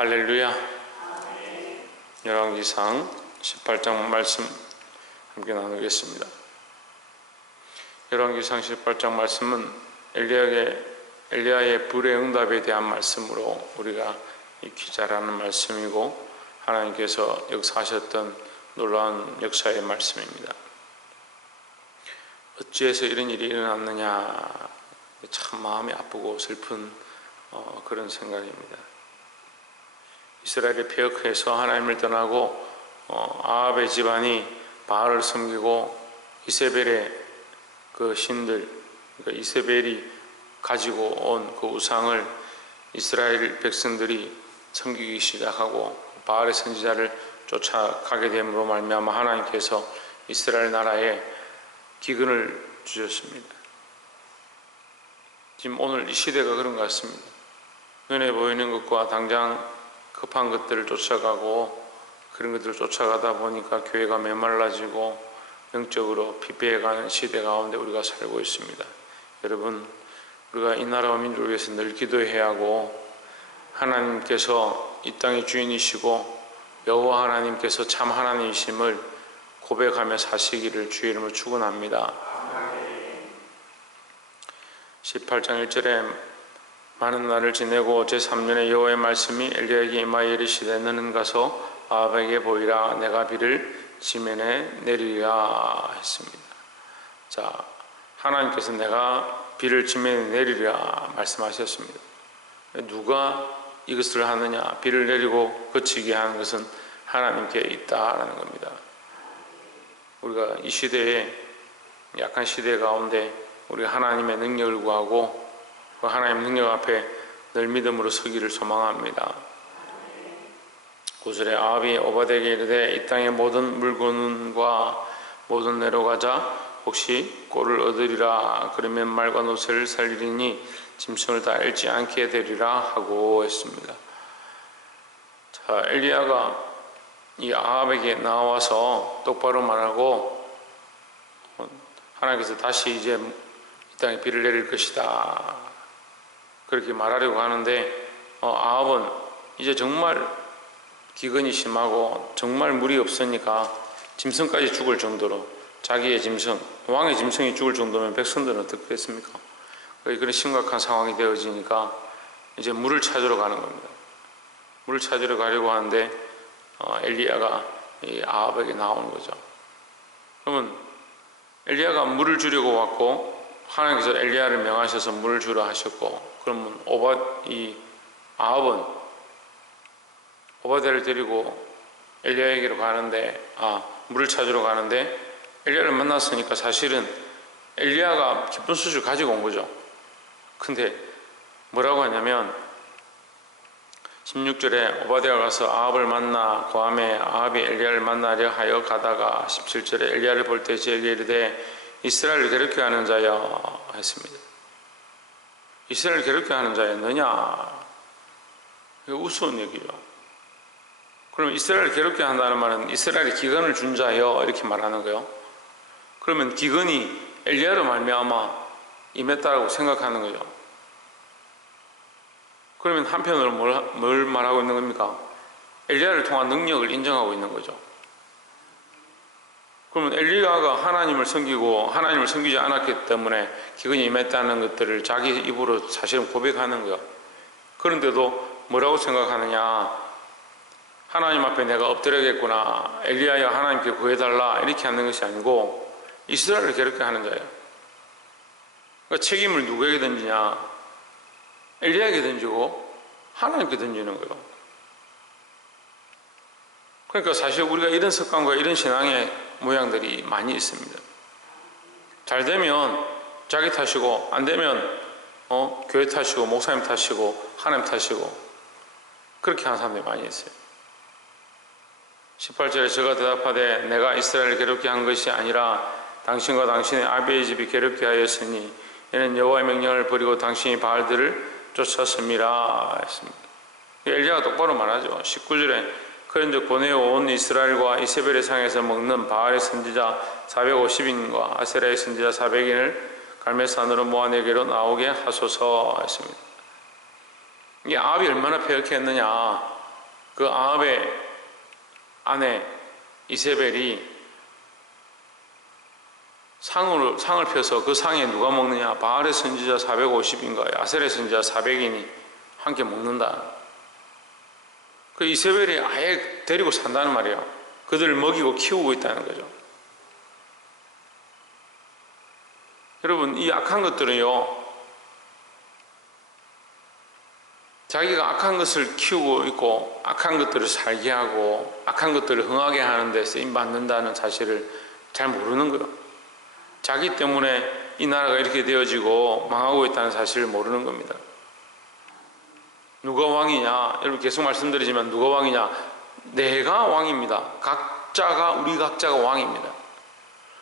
할렐루야. 열왕기상 18장 말씀 함께 나누겠습니다. 열왕기상 18장 말씀은 엘리야의 불의 응답에 대한 말씀으로 우리가 익히 잘 아는 말씀이고, 하나님께서 역사하셨던 놀라운 역사의 말씀입니다. 어찌해서 이런 일이 일어났느냐, 참 마음이 아프고 슬픈 그런 생각입니다. 이스라엘이 패역해서 하나님을 떠나고 아합의 집안이 바알을 섬기고 이세벨의 그 신들, 그러니까 이세벨이 가지고 온 그 우상을 이스라엘 백성들이 섬기기 시작하고 바알의 선지자를 쫓아가게 됨으로 말미암아 하나님께서 이스라엘 나라에 기근을 주셨습니다. 지금 오늘 이 시대가 그런 것 같습니다. 눈에 보이는 것과 당장 급한 것들을 쫓아가고 그런 것들을 쫓아가다 보니까 교회가 메말라지고 영적으로 피폐해가는 시대 가운데 우리가 살고 있습니다. 여러분, 우리가 이 나라와 민족을 위해서 늘 기도해야 하고, 하나님께서 이 땅의 주인이시고 여호와 하나님께서 참 하나님이심을 고백하며 사시기를 주의 이름으로 축원합니다. 18장 1절에 많은 날을 지내고 제3년에 여호와의 말씀이 엘리야에게 임하여 이르시되 너는 가서 아합에게 보이라. 내가 비를 지면에 내리리라 했습니다. 자, 하나님께서 내가 비를 지면에 내리리라 말씀하셨습니다. 누가 이것을 하느냐? 비를 내리고 그치게 하는 것은 하나님께 있다라는 겁니다. 우리가 이 시대에, 약한 시대 가운데 우리가 하나님의 능력을 구하고 그 하나님의 능력 앞에 늘 믿음으로 서기를 소망합니다. 9절에 아합이 오바댜에게 이르되 이 땅의 모든 물건과 모든 내려가자 혹시 꼴을 얻으리라. 그러면 말과 노새를 살리리니 짐승을 다 잃지 않게 되리라 하고 했습니다. 자, 엘리야가 이 아합에게 나와서 똑바로 말하고, 하나님께서 다시 이제 이 땅에 비를 내릴 것이다 그렇게 말하려고 하는데, 아합은 이제 정말 기근이 심하고 정말 물이 없으니까 짐승까지 죽을 정도로, 자기의 짐승, 왕의 짐승이 죽을 정도면 백성들은 어떻게 했습니까? 그런 심각한 상황이 되어지니까 이제 물을 찾으러 가는 겁니다. 물을 찾으러 가려고 하는데 엘리야가 이 아합에게 나오는 거죠. 그러면 엘리야가 물을 주려고 왔고 하나님께서 엘리야를 명하셔서 물을 주라 하셨고, 그러면 아합은 오바댜를 데리고 엘리야에게로 가는데, 물을 찾으러 가는데 엘리야를 만났으니까 사실은 엘리야가 기쁜 소식을 가지고 온 거죠. 근데 뭐라고 하냐면 16절에 오바댜가 가서 아합을 만나 고함에 아합이 엘리야를 만나려 하여 가다가 17절에 엘리야를 볼 때 저에게 이르되 이스라엘을 괴롭게 하는 자여 했습니다. 이스라엘을 괴롭게 하는 자였느냐? 이거 우스운 얘기죠. 그러면 이스라엘을 괴롭게 한다는 말은 이스라엘에 기근을 준 자여 이렇게 말하는 거예요. 그러면 기근이 엘리야로 말미암아 임했다라고 생각하는 거죠. 그러면 한편으로 뭘 말하고 있는 겁니까? 엘리야를 통한 능력을 인정하고 있는 거죠. 그러면 엘리야가 하나님을 섬기고 하나님을 섬기지 않았기 때문에 기근이 임했다는 것들을 자기 입으로 사실은 고백하는 거예요. 그런데도 뭐라고 생각하느냐? 하나님 앞에 내가 엎드려야겠구나, 엘리야야 하나님께 구해달라 이렇게 하는 것이 아니고 이스라엘을 괴롭게 하는 자예요. 그러니까 책임을 누구에게 던지냐? 엘리야에게 던지고 하나님께 던지는 거예요. 그러니까 사실 우리가 이런 습관과 이런 신앙의 모양들이 많이 있습니다. 잘 되면 자기 탓이고 안 되면 교회 탓이고 목사님 탓이고 하나님 탓이고 그렇게 하는 사람들이 많이 있어요. 18절에 저가 대답하되 내가 이스라엘을 괴롭게 한 것이 아니라 당신과 당신의 아비의 집이 괴롭게 하였으니 이는 여호와의 명령을 버리고 당신이 바알들을 쫓았음이라 했습니다. 엘리야가 똑바로 말하죠. 19절에 그런즉 보내온 이스라엘과 이세벨의 상에서 먹는 바알의 선지자 450인과 아세라의 선지자 400인을 갈멜산으로 모아내게로 나오게 하소서 했습니다. 이 아합이 얼마나 패역했느냐? 그 아합의 아내 이세벨이 상을 펴서 그 상에 누가 먹느냐? 바알의 선지자 450인가 아셀의 선지자 400인이 함께 먹는다. 그 이세벨이 아예 데리고 산다는 말이에요. 그들을 먹이고 키우고 있다는 거죠. 여러분, 이 악한 것들은요, 자기가 악한 것을 키우고 있고 악한 것들을 살게 하고 악한 것들을 흥하게 하는 데 쓰임받는다는 사실을 잘 모르는 거예요. 자기 때문에 이 나라가 이렇게 되어지고 망하고 있다는 사실을 모르는 겁니다. 누가 왕이냐? 여러분 계속 말씀드리지만 누가 왕이냐? 내가 왕입니다. 우리 각자가 왕입니다.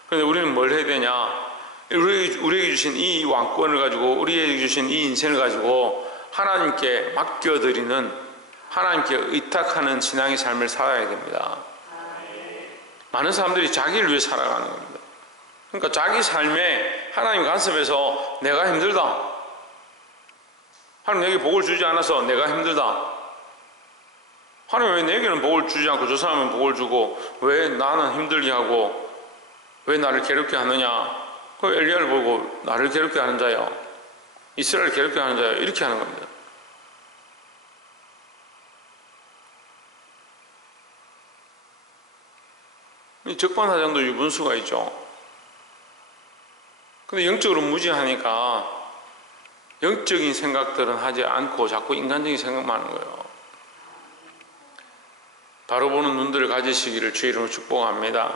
그런데 우리는 뭘 해야 되냐? 우리에게 주신 이 왕권을 가지고 우리에게 주신 이 인생을 가지고 하나님께 맡겨드리는, 하나님께 의탁하는 신앙의 삶을 살아야 됩니다. 많은 사람들이 자기를 위해 살아가는 겁니다. 그러니까 자기 삶에 하나님 간섭해서 내가 힘들다, 하나님 내게 복을 주지 않아서 내가 힘들다, 하나님 왜 내게는 복을 주지 않고 저 사람은 복을 주고 왜 나는 힘들게 하고 왜 나를 괴롭게 하느냐, 그 엘리야를 보고 나를 괴롭게 하는 자요, 이스라엘을 괴롭게 하는 자요, 이렇게 하는 겁니다. 이 적반하장도 유분수가 있죠. 근데 영적으로 무지하니까 영적인 생각들은 하지 않고 자꾸 인간적인 생각만 하는 거예요. 바로 보는 눈들을 가지시기를 주의 이름으로 축복합니다.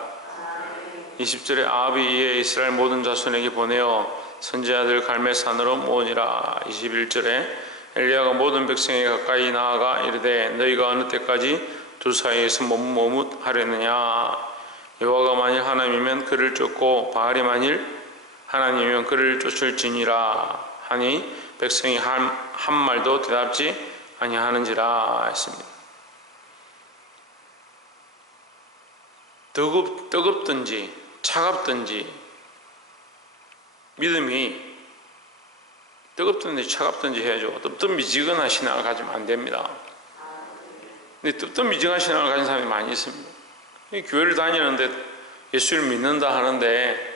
20절에 아합이 이에 이스라엘 모든 자손에게 보내어 선지자들 갈멜산으로 모으니라. 21절에 엘리야가 모든 백성에게 가까이 나아가 이르되 너희가 어느 때까지 두 사이에서 머뭇하려느냐? 여호와가 만일 하나님이면 그를 쫓고 바알이 만일 하나님이면 그를 쫓을지니라 하니 백성이 한 말도 대답지 아니하는지라 했습니다. 뜨겁든지 차갑든지 믿음이 뜨겁든지 차갑든지 해야죠. 뜨뜻미지근한 신앙을 가지면 안 됩니다. 근데 뜨뜻미지근한 신앙을 가진 사람이 많이 있습니다. 교회를 다니는데 예수를 믿는다 하는데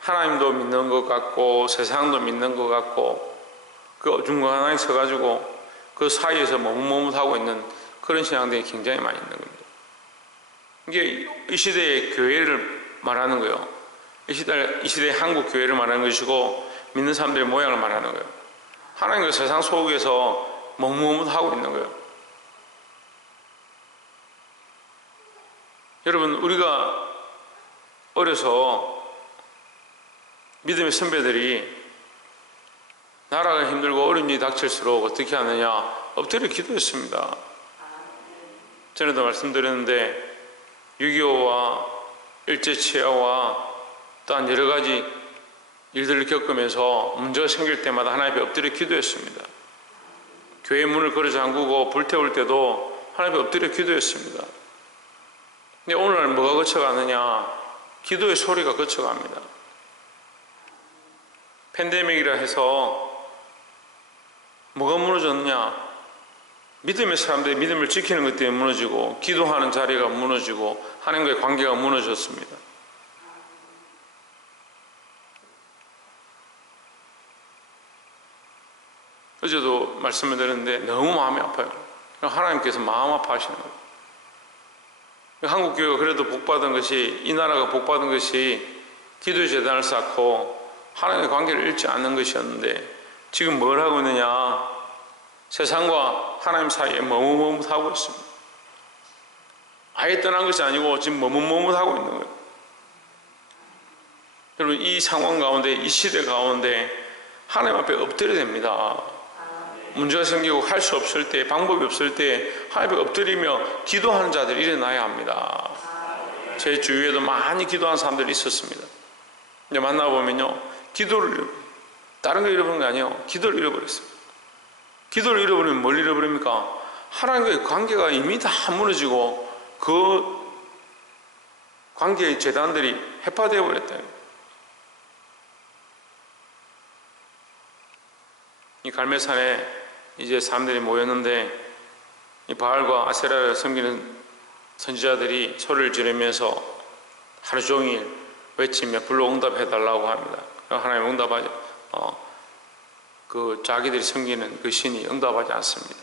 하나님도 믿는 것 같고 세상도 믿는 것 같고 그 중간에 서가지고 그 사이에서 머뭇머뭇하고 있는 그런 신앙들이 굉장히 많이 있는 겁니다. 이게 이 시대의 교회를 말하는 거예요. 이 시대의 한국 교회를 말하는 것이고 믿는 사람들의 모양을 말하는 거예요. 하나님과 세상 속에서 머뭇머뭇하고 있는 거예요. 여러분, 우리가 어려서 믿음의 선배들이 나라가 힘들고 어려운 일이 닥칠수록 어떻게 하느냐? 엎드려 기도했습니다. 전에도 말씀드렸는데 6.25와 일제치하와 또한 여러 가지 일들을 겪으면서 문제가 생길 때마다 하나님 앞에 엎드려 기도했습니다. 교회 문을 걸어 잠그고 불태울 때도 하나님 앞에 엎드려 기도했습니다. 근데 오늘날 뭐가 거쳐가느냐? 기도의 소리가 거쳐갑니다. 팬데믹이라 해서 뭐가 무너졌느냐? 믿음의 사람들이 믿음을 지키는 것 때문에 무너지고 기도하는 자리가 무너지고 하나님과의 관계가 무너졌습니다. 어제도 말씀을 드렸는데 너무 마음이 아파요. 하나님께서 마음 아파하시는 거예요. 한국교회가 그래도 복받은 것이, 이 나라가 복받은 것이 기도의 재단을 쌓고 하나님의 관계를 잃지 않는 것이었는데 지금 뭘 하고 있느냐? 세상과 하나님 사이에 머뭇머뭇하고 있습니다. 아예 떠난 것이 아니고 지금 머뭇머뭇하고 있는 거예요. 여러분, 이 상황 가운데, 이 시대 가운데 하나님 앞에 엎드려야 됩니다. 문제가 생기고 할 수 없을 때, 방법이 없을 때 하나님 앞에 엎드리며 기도하는 자들이 일어나야 합니다. 제 주위에도 많이 기도하는 사람들이 있었습니다. 이제 만나보면요, 기도를 다른 걸 잃어버린 게 아니에요. 기도를 잃어버렸어요. 기도를 잃어버리면 뭘 잃어버립니까? 하나님과의 관계가 이미 다 무너지고 그 관계의 재단들이 해파되어 버렸다. 이 갈멜산에 이제 사람들이 모였는데 이 바알과 아세라를 섬기는 선지자들이 소리를 지르면서 하루 종일 외치며 불로 응답해달라고 합니다. 하나님 응답하지, 자기들이 섬기는 그 신이 응답하지 않습니다.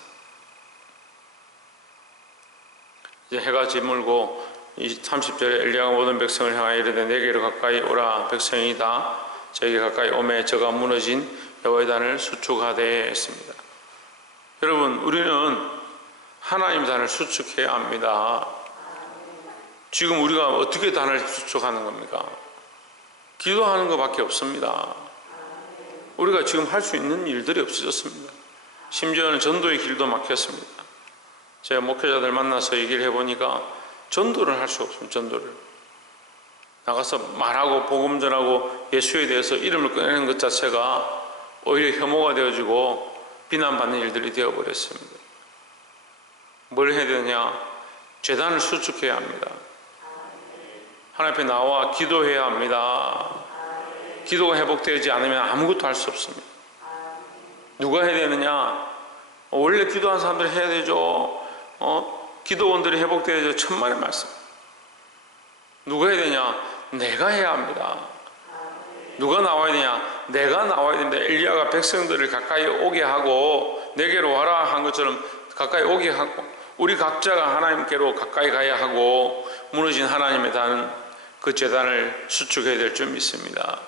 이제 해가 저물고 이 30절에 엘리야가 모든 백성을 향하여 이르되 내게로 가까이 오라. 백성이 다 저에게 가까이 오매 저가 무너진 여호와의 단을 수축하되 했습니다. 여러분, 우리는 하나님 단을 수축해야 합니다. 지금 우리가 어떻게 단을 수축하는 겁니까? 기도하는 것밖에 없습니다. 우리가 지금 할 수 있는 일들이 없어졌습니다. 심지어는 전도의 길도 막혔습니다. 제가 목회자들 만나서 얘기를 해보니까 전도를 할 수 없습니다. 전도를 나가서 말하고 복음 전하고 예수에 대해서 이름을 꺼내는 것 자체가 오히려 혐오가 되어지고 비난받는 일들이 되어버렸습니다. 뭘 해야 되느냐? 제단을 수축해야 합니다. 하나님 앞에 나와 기도해야 합니다. 기도가 회복되지 않으면 아무것도 할 수 없습니다. 누가 해야 되느냐? 원래 기도한 사람들이 해야 되죠. 기도원들이 회복되어야죠. 천만의 말씀. 누가 해야 되냐? 내가 해야 합니다. 누가 나와야 되냐? 내가 나와야 됩니다. 엘리야가 백성들을 가까이 오게 하고 내게로 와라 한 것처럼 가까이 오게 하고 우리 각자가 하나님께로 가까이 가야 하고 무너진 하나님의 단, 그 제단을 수축해야 될 줄 믿습니다.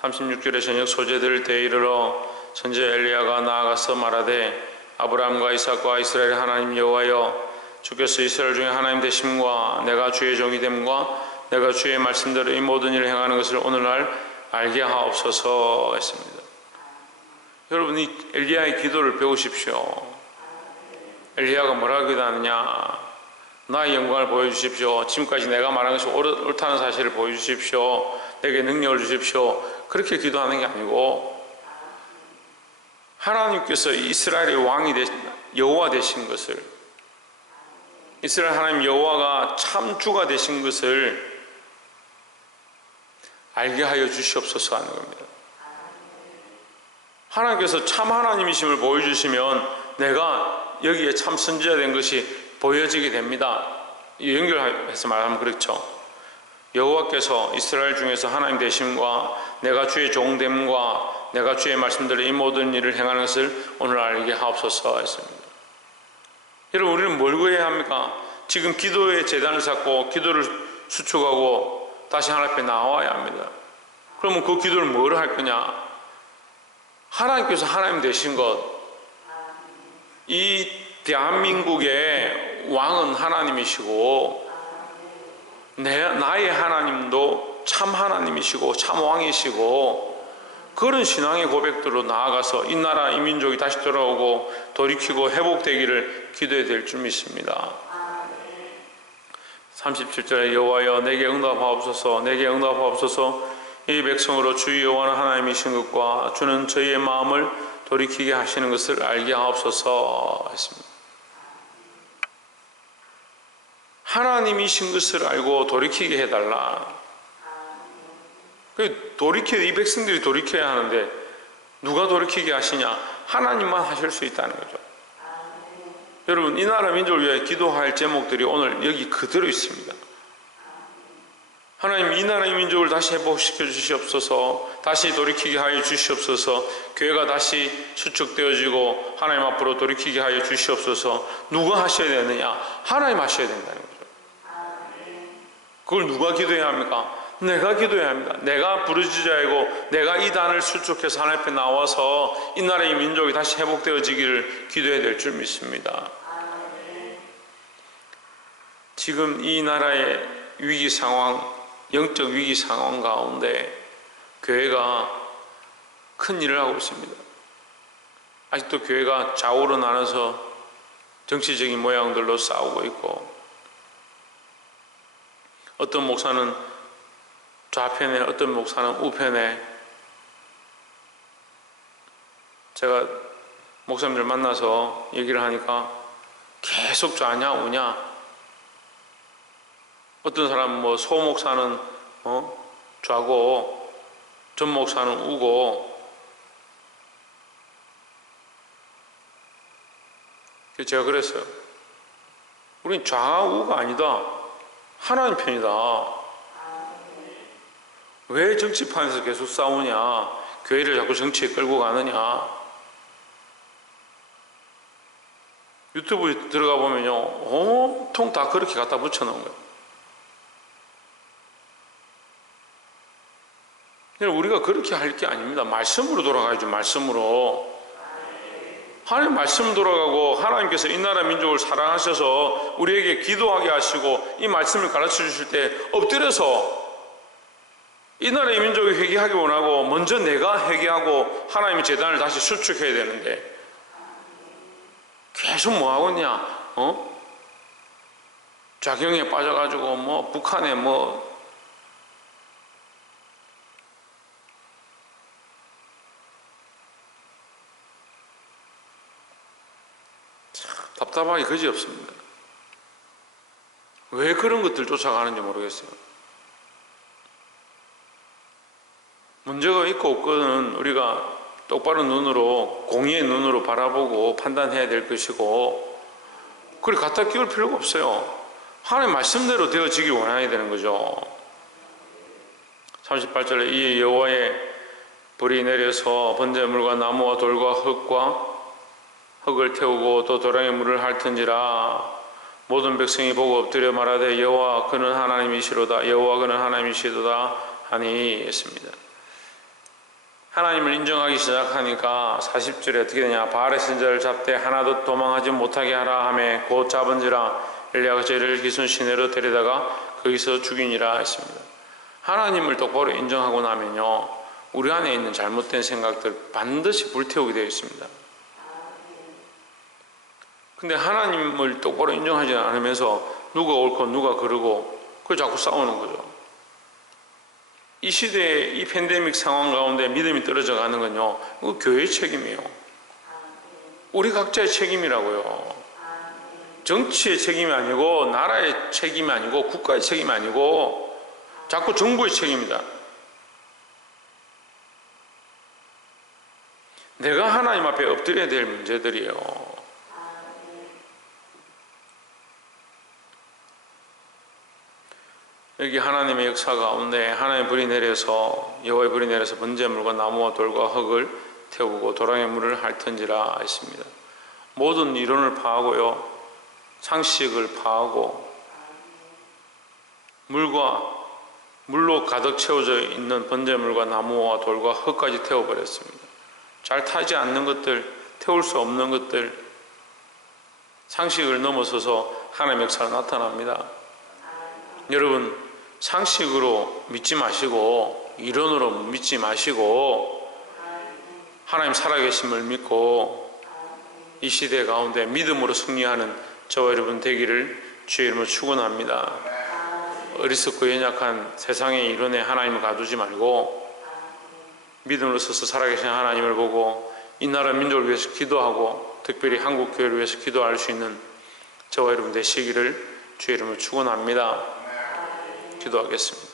36절에 저녁 소재들을 대이르러 선지 엘리야가 나아가서 말하되 아브라함과 이삭과 이스라엘 하나님 여호와여, 주께서 이스라엘 중에 하나님 되심과 내가 주의 종이 됨과 내가 주의 말씀대로 이 모든 일을 행하는 것을 오늘날 알게 하옵소서 했습니다. 여러분, 이 엘리야의 기도를 배우십시오. 엘리야가 뭐라고 기도하느냐? 나의 영광을 보여주십시오. 지금까지 내가 말한 것이 옳다는 사실을 보여주십시오. 내게 능력을 주십시오. 그렇게 기도하는 게 아니고 하나님께서 이스라엘의 왕이 여호와 되신 것을, 이스라엘 하나님 여호와가 참 주가 되신 것을 알게 하여 주시옵소서 하는 겁니다. 하나님께서 참 하나님이심을 보여주시면 내가 여기에 참 선지자 된 것이 보여지게 됩니다. 연결해서 말하면 그렇죠. 여호와께서 이스라엘 중에서 하나님 되심과 내가 주의 종됨과 내가 주의 말씀대로 이 모든 일을 행하는 것을 오늘 알게 하옵소서 했습니다. 여러분, 우리는 뭘 구해야 합니까? 지금 기도의 제단을 쌓고 기도를 수축하고 다시 하나님 앞에 나와야 합니다. 그러면 그 기도를 뭘 할 거냐? 하나님께서 하나님 되신 것, 이 대한민국의 왕은 하나님이시고 나의 하나님도 참 하나님이시고 참 왕이시고, 그런 신앙의 고백들로 나아가서 이 나라 이 민족이 다시 돌아오고 돌이키고 회복되기를 기도해야 될 줄 믿습니다. 37절에 여호와여 내게 응답하옵소서, 내게 응답하옵소서. 이 백성으로 주 여호와는 하나님이신 것과 주는 저희의 마음을 돌이키게 하시는 것을 알게 하옵소서 했습니다. 하나님이신 것을 알고 돌이키게 해달라. 이 백성들이 돌이켜야 하는데 누가 돌이키게 하시냐? 하나님만 하실 수 있다는 거죠. 여러분, 이 나라 민족을 위해 기도할 제목들이 오늘 여기 그대로 있습니다. 하나님, 이 나라의 민족을 다시 회복시켜 주시옵소서, 다시 돌이키게 하여 주시옵소서, 교회가 다시 수축되어지고 하나님 앞으로 돌이키게 하여 주시옵소서. 누가 하셔야 되느냐? 하나님 하셔야 된다는 거죠. 그걸 누가 기도해야 합니까? 내가 기도해야 합니다. 내가 부르짖어야하고 내가 이 단을 수축해서 하나님 앞에 나와서 이 나라의 민족이 다시 회복되어지기를 기도해야 될 줄 믿습니다. 지금 이 나라의 위기 상황, 영적 위기 상황 가운데 교회가 큰 일을 하고 있습니다. 아직도 교회가 좌우로 나눠서 정치적인 모양들로 싸우고 있고, 어떤 목사는 좌편에, 어떤 목사는 우편에. 제가 목사님들 만나서 얘기를 하니까 계속 좌냐 우냐. 어떤 사람은 소 목사는 좌고 전 목사는 우고, 그래서 제가 그랬어요. 우린 좌우가 아니다. 하나님 편이다. 왜 정치판에서 계속 싸우냐? 교회를 자꾸 정치에 끌고 가느냐? 유튜브에 들어가 보면요, 온통 다 그렇게 갖다 붙여놓은 거예요. 우리가 그렇게 할 게 아닙니다. 말씀으로 돌아가야죠. 말씀으로. 하나님 말씀 돌아가고 하나님께서 이 나라 민족을 사랑하셔서 우리에게 기도하게 하시고 이 말씀을 가르쳐 주실 때 엎드려서 이 나라의 민족이 회개하기 원하고 먼저 내가 회개하고 하나님의 재단을 다시 수축해야 되는데 계속 뭐 하고 있냐? 좌경에 빠져가지고 뭐 북한에 뭐 답답하기 그지없습니다. 왜 그런 것들 쫓아가는지 모르겠어요. 문제가 있고 없고는 우리가 똑바로 눈으로, 공의의 눈으로 바라보고 판단해야 될 것이고, 그걸 갖다 끼울 필요가 없어요. 하나님 말씀대로 되어지길 원해야 되는 거죠. 38절에 이에 여호와의 불이 내려서 번제물과 나무와 돌과 흙을 태우고 또 도랑의 물을 핥은지라 모든 백성이 보고 엎드려 말하되 여호와 그는 하나님이시로다 여호와 그는 하나님이시도다 하니 했습니다. 하나님을 인정하기 시작하니까 40절에 어떻게 되냐? 바알의 선지자를 잡되 하나도 도망하지 못하게 하라 하매 곧 잡은지라 엘리야가 저희를 기순 시내로 데려다가 거기서 죽이니라 했습니다. 하나님을 똑바로 인정하고 나면요, 우리 안에 있는 잘못된 생각들 반드시 불태우게 되어 있습니다. 근데 하나님을 똑바로 인정하지 않으면서 누가 옳고 누가 그르고 그걸 자꾸 싸우는 거죠. 이 시대의 이 팬데믹 상황 가운데 믿음이 떨어져 가는 건요, 이거 교회의 책임이에요. 우리 각자의 책임이라고요. 정치의 책임이 아니고 나라의 책임이 아니고 국가의 책임이 아니고 자꾸 정부의 책임이다. 내가 하나님 앞에 엎드려야 될 문제들이에요. 여기 하나님의 역사 가운데 하나님의 불이 내려서 여호와의 불이 내려서 번제물과 나무와 돌과 흙을 태우고 도랑의 물을 핥은지라 했습니다. 모든 이론을 파하고요, 상식을 파하고 물로 가득 채워져 있는 번제물과 나무와 돌과 흙까지 태워버렸습니다. 잘 타지 않는 것들, 태울 수 없는 것들, 상식을 넘어서서 하나님의 역사가 나타납니다. 여러분, 상식으로 믿지 마시고 이론으로 믿지 마시고 하나님 살아계심을 믿고 이 시대 가운데 믿음으로 승리하는 저와 여러분 되기를 주의 이름으로 축원합니다. 어리석고 연약한 세상의 이론에 하나님을 가두지 말고 믿음으로 서서 살아계신 하나님을 보고 이 나라 민족을 위해서 기도하고 특별히 한국 교회를 위해서 기도할 수 있는 저와 여러분 되시기를 주의 이름으로 축원합니다. 기도하겠습니다.